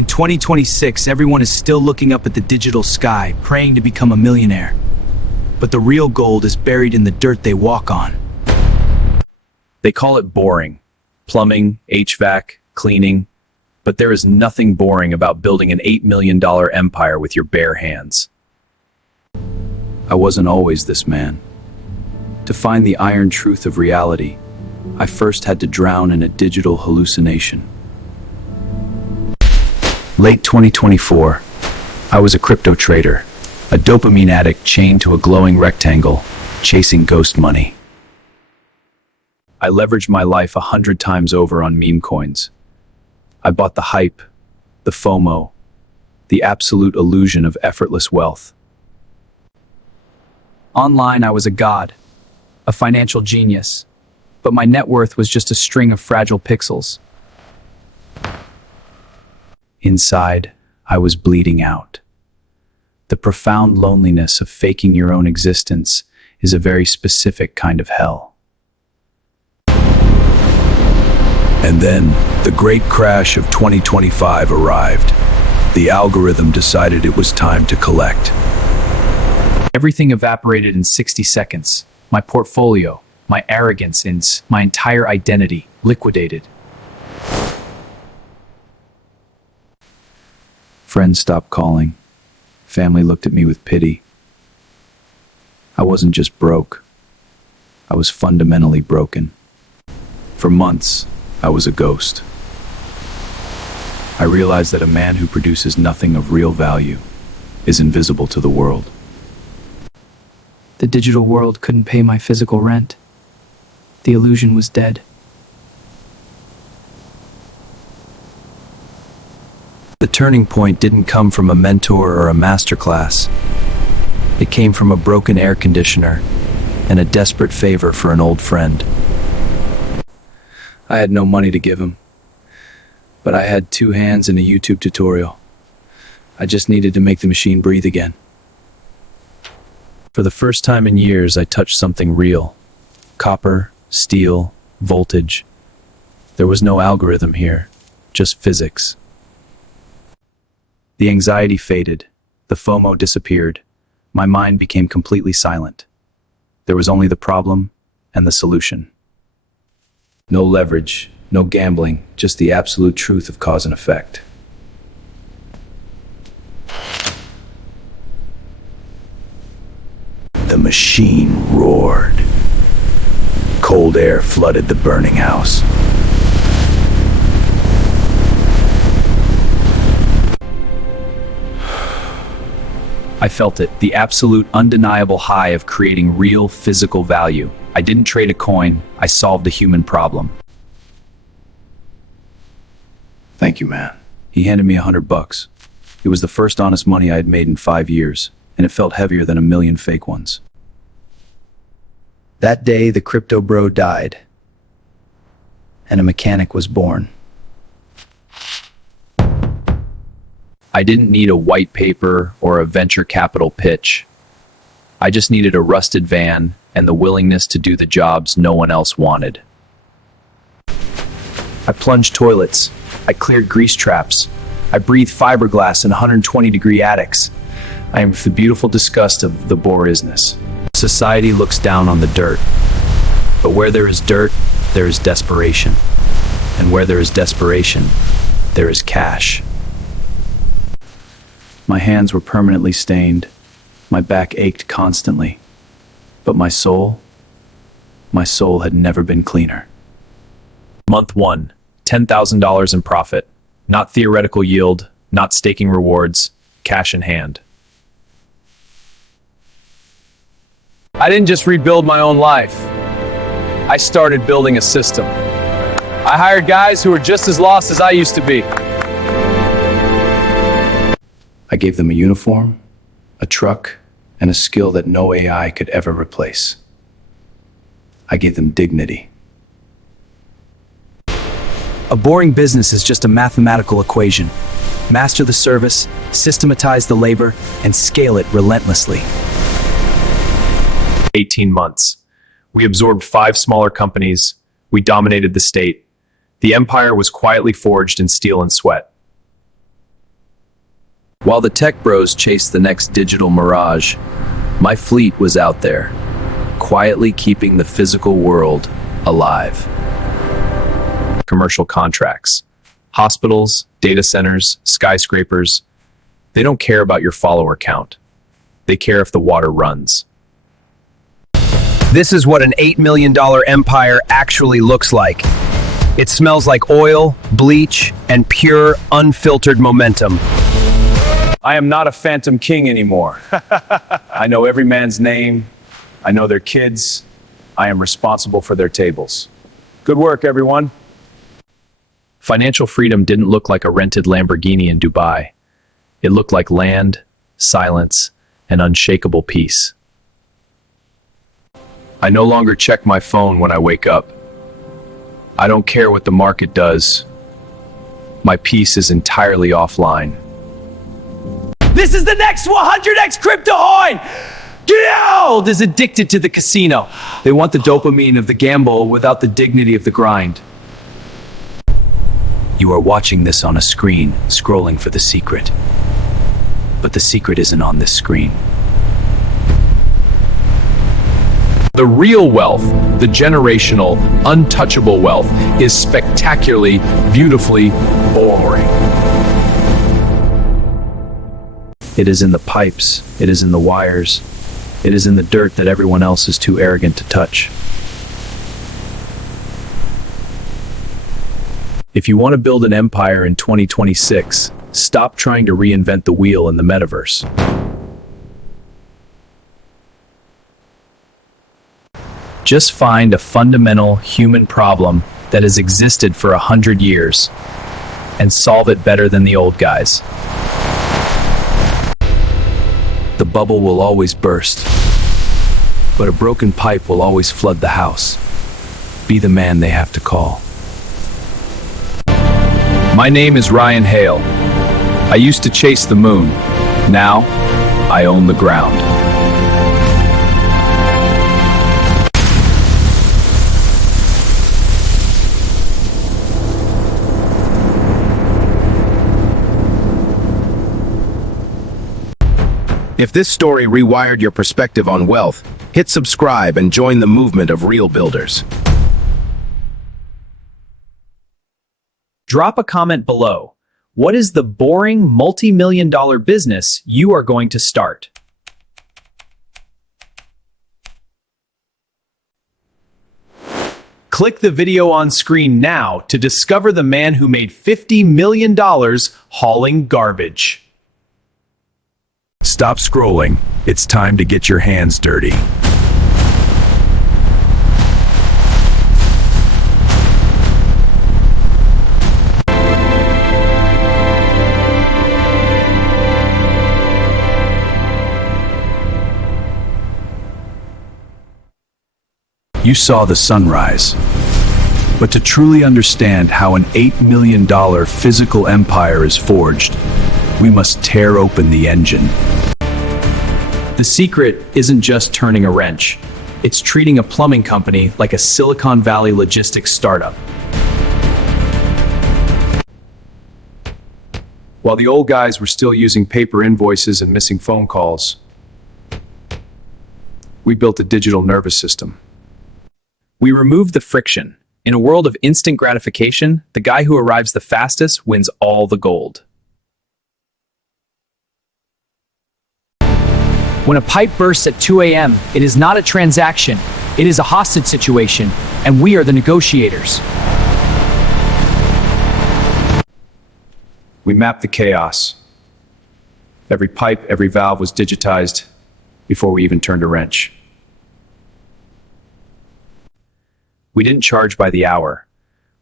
In 2026, everyone is still looking up at the digital sky, praying to become a millionaire. But the real gold is buried in the dirt they walk on. They call it boring. Plumbing, HVAC, cleaning. But there is nothing boring about building an $8 million empire with your bare hands. I wasn't always this man. To find the iron truth of reality, I first had to drown in a digital hallucination. Late 2024, I was a crypto trader, a dopamine addict chained to a glowing rectangle, chasing ghost money. I leveraged my life 100 times over on meme coins. I bought the hype, the FOMO, the absolute illusion of effortless wealth. Online, I was a god, a financial genius, but my net worth was just a string of fragile pixels. Inside, I was bleeding out. The profound loneliness of faking your own existence is a very specific kind of hell. And then, the great crash of 2025 arrived. The algorithm decided it was time to collect. Everything evaporated in 60 seconds. My portfolio, my arrogance, my entire identity liquidated. Friends stopped calling. Family looked at me with pity. I wasn't just broke. I was fundamentally broken. For months, I was a ghost. I realized that a man who produces nothing of real value is invisible to the world. The digital world couldn't pay my physical rent. The illusion was dead. The turning point didn't come from a mentor or a masterclass. It came from a broken air conditioner and a desperate favor for an old friend. I had no money to give him, but I had 2 hands and a YouTube tutorial. I just needed to make the machine breathe again. For the first time in years, I touched something real. Copper, steel, voltage. There was no algorithm here, just physics. The anxiety faded, the FOMO disappeared, my mind became completely silent. There was only the problem and the solution. No leverage, no gambling, just the absolute truth of cause and effect. The machine roared. Cold air flooded the burning house. I felt it, the absolute undeniable high of creating real physical value. I didn't trade a coin, I solved a human problem. Thank you, man. He handed me $100. It was the first honest money I had made in 5 years, and it felt heavier than a million fake ones. That day, the crypto bro died, and a mechanic was born. I didn't need a white paper or a venture capital pitch. I just needed a rusted van and the willingness to do the jobs no one else wanted. I plunged toilets. I cleared grease traps. I breathed fiberglass in 120-degree attics. I am the beautiful disgust of the business. Society looks down on the dirt. But where there is dirt, there is desperation. And where there is desperation, there is cash. My hands were permanently stained. My back ached constantly. But my soul had never been cleaner. Month 1, $10,000 in profit. Not theoretical yield, not staking rewards, cash in hand. I didn't just rebuild my own life. I started building a system. I hired guys who were just as lost as I used to be. I gave them a uniform, a truck, and a skill that no AI could ever replace. I gave them dignity. A boring business is just a mathematical equation. Master the service, systematize the labor, and scale it relentlessly. 18 months. We absorbed 5 smaller companies. We dominated the state. The empire was quietly forged in steel and sweat. While the tech bros chased the next digital mirage, my fleet was out there, quietly keeping the physical world alive. Commercial contracts. Hospitals, data centers, skyscrapers. They don't care about your follower count. They care if the water runs. This is what an $8 million empire actually looks like. It smells like oil, bleach, and pure, unfiltered momentum. I am not a phantom king anymore. I know every man's name. I know their kids. I am responsible for their tables. Good work, everyone. Financial freedom didn't look like a rented Lamborghini in Dubai. It looked like land, silence, and unshakable peace. I no longer check my phone when I wake up. I don't care what the market does. My peace is entirely offline. This is the next 100x crypto coin! Guild is addicted to the casino. They want the dopamine of the gamble without the dignity of the grind. You are watching this on a screen, scrolling for the secret. But the secret isn't on this screen. The real wealth, the generational, untouchable wealth, is spectacularly, beautifully boring. It is in the pipes, it is in the wires, it is in the dirt that everyone else is too arrogant to touch. If you want to build an empire in 2026, stop trying to reinvent the wheel in the metaverse. Just find a fundamental human problem that has existed for 100 years and solve it better than the old guys. The bubble will always burst, but a broken pipe will always flood the house. Be the man they have to call. My name is Ryan Hale. I used to chase the moon. Now, I own the ground. If this story rewired your perspective on wealth, hit subscribe and join the movement of real builders. Drop a comment below. What is the boring multi-million-dollar business you are going to start? Click the video on screen now to discover the man who made $50 million hauling garbage. Stop scrolling. It's time to get your hands dirty. You saw the sunrise. But to truly understand how an $8 million physical empire is forged, we must tear open the engine. The secret isn't just turning a wrench. It's treating a plumbing company like a Silicon Valley logistics startup. While the old guys were still using paper invoices and missing phone calls, we built a digital nervous system. We removed the friction. In a world of instant gratification, the guy who arrives the fastest wins all the gold. When a pipe bursts at 2 a.m., it is not a transaction. It is a hostage situation, and we are the negotiators. We mapped the chaos. Every pipe, every valve was digitized before we even turned a wrench. We didn't charge by the hour.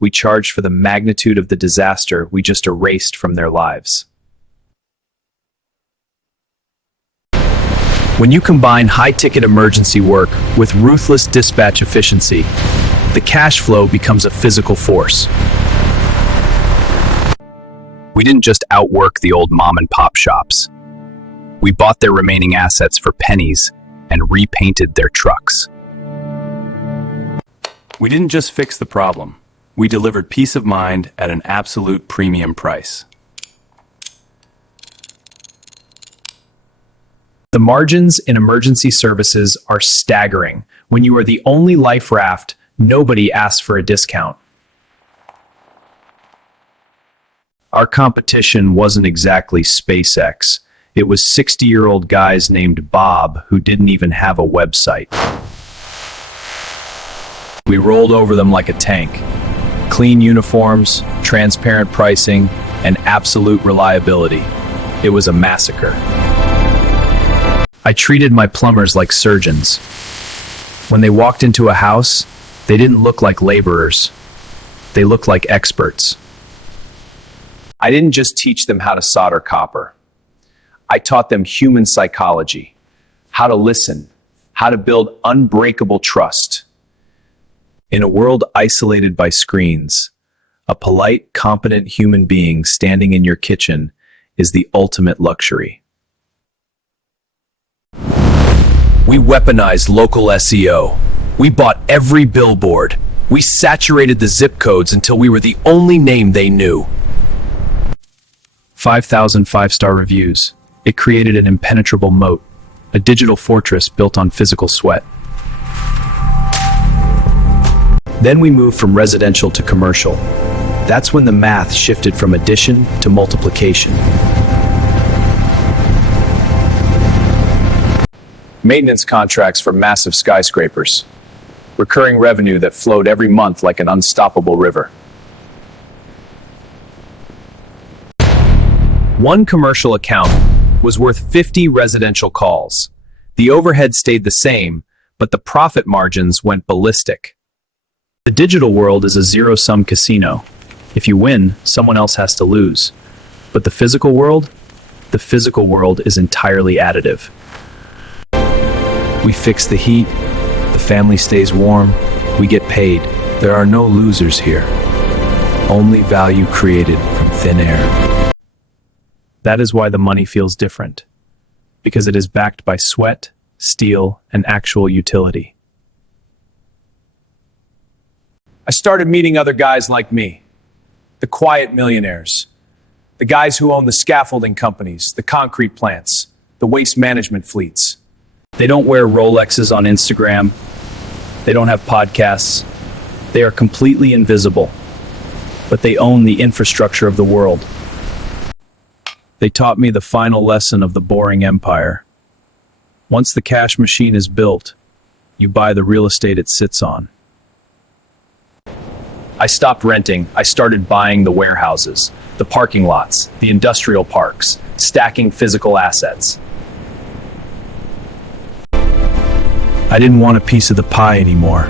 We charged for the magnitude of the disaster we just erased from their lives. When you combine high-ticket emergency work with ruthless dispatch efficiency, the cash flow becomes a physical force. We didn't just outwork the old mom-and-pop shops. We bought their remaining assets for pennies and repainted their trucks. We didn't just fix the problem. We delivered peace of mind at an absolute premium price. The margins in emergency services are staggering. When you are the only life raft, nobody asks for a discount. Our competition wasn't exactly SpaceX. It was 60-year-old guys named Bob who didn't even have a website. We rolled over them like a tank. Clean uniforms, transparent pricing, and absolute reliability. It was a massacre. I treated my plumbers like surgeons. When they walked into a house, they didn't look like laborers. They looked like experts. I didn't just teach them how to solder copper. I taught them human psychology, how to listen, how to build unbreakable trust. In a world isolated by screens, a polite, competent human being standing in your kitchen is the ultimate luxury. We weaponized local SEO. We bought every billboard. We saturated the zip codes until we were the only name they knew. 5,000 five-star reviews. It created an impenetrable moat, a digital fortress built on physical sweat. Then we moved from residential to commercial. That's when the math shifted from addition to multiplication. Maintenance contracts for massive skyscrapers. Recurring revenue that flowed every month like an unstoppable river. One commercial account was worth 50 residential calls. The overhead stayed the same, but the profit margins went ballistic. The digital world is a zero-sum casino. If you win, someone else has to lose. But the physical world is entirely additive. We fix the heat, the family stays warm, we get paid. There are no losers here. Only value created from thin air. That is why the money feels different, because it is backed by sweat, steel, and actual utility. I started meeting other guys like me, the quiet millionaires, the guys who own the scaffolding companies, the concrete plants, the waste management fleets. They don't wear Rolexes on Instagram. They don't have podcasts. They are completely invisible, but they own the infrastructure of the world. They taught me the final lesson of the boring empire. Once the cash machine is built, you buy the real estate it sits on. I stopped renting. I started buying the warehouses, the parking lots, the industrial parks, stacking physical assets. I didn't want a piece of the pie anymore.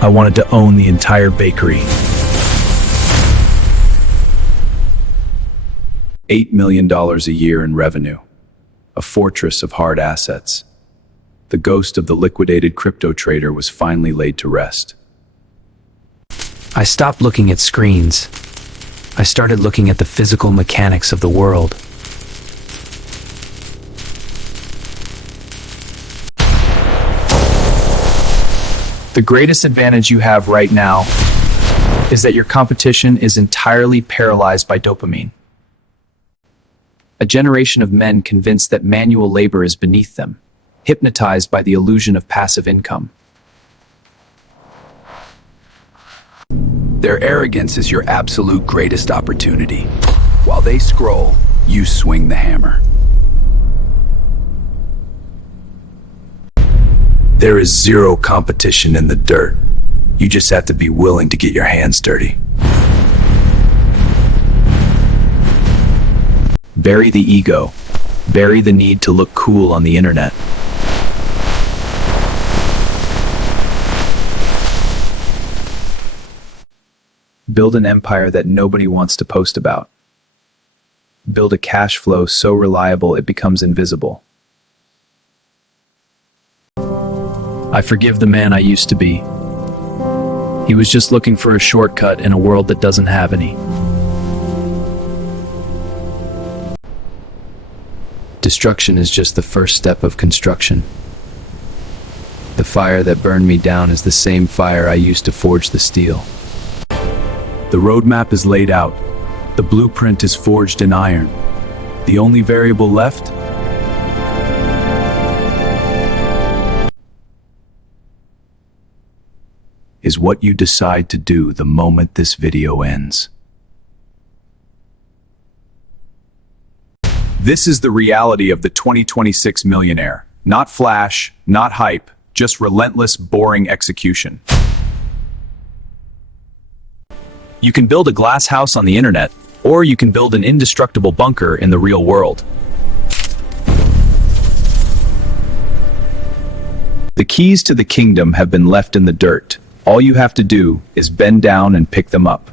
I wanted to own the entire bakery. $8 million a year in revenue, a fortress of hard assets. The ghost of the liquidated crypto trader was finally laid to rest. I stopped looking at screens. I started looking at the physical mechanics of the world. The greatest advantage you have right now is that your competition is entirely paralyzed by dopamine. A generation of men convinced that manual labor is beneath them, hypnotized by the illusion of passive income. Their arrogance is your absolute greatest opportunity. While they scroll, you swing the hammer. There is zero competition in the dirt. You just have to be willing to get your hands dirty. Bury the ego. Bury the need to look cool on the internet. Build an empire that nobody wants to post about. Build a cash flow so reliable it becomes invisible. I forgive the man I used to be. He was just looking for a shortcut in a world that doesn't have any. Destruction is just the first step of construction. The fire that burned me down is the same fire I used to forge the steel. The roadmap is laid out. The blueprint is forged in iron. The only variable left? is what you decide to do the moment this video ends. This is the reality of the 2026 millionaire. Not flash, not hype, just relentless, boring execution. You can build a glass house on the internet, or you can build an indestructible bunker in the real world. The keys to the kingdom have been left in the dirt. All you have to do is bend down and pick them up.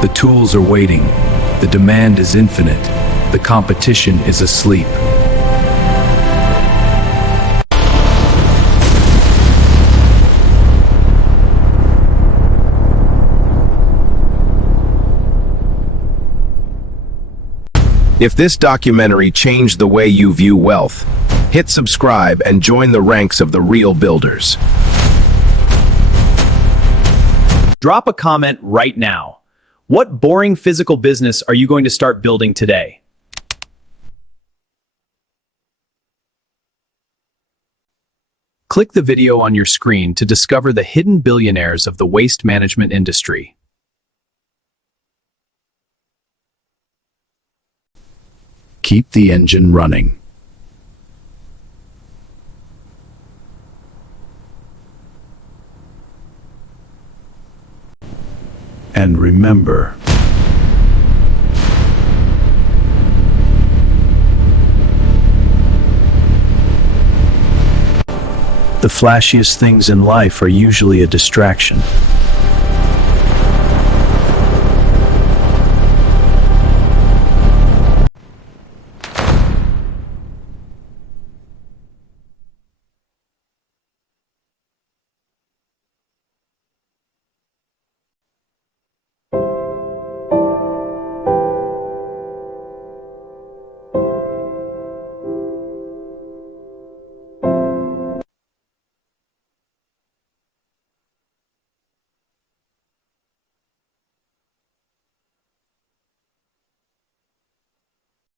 The tools are waiting. The demand is infinite. The competition is asleep. If this documentary changed the way you view wealth, hit subscribe and join the ranks of the real builders. Drop a comment right now. What boring physical business are you going to start building today? Click the video on your screen to discover the hidden billionaires of the waste management industry. Keep the engine running. And remember, the flashiest things in life are usually a distraction.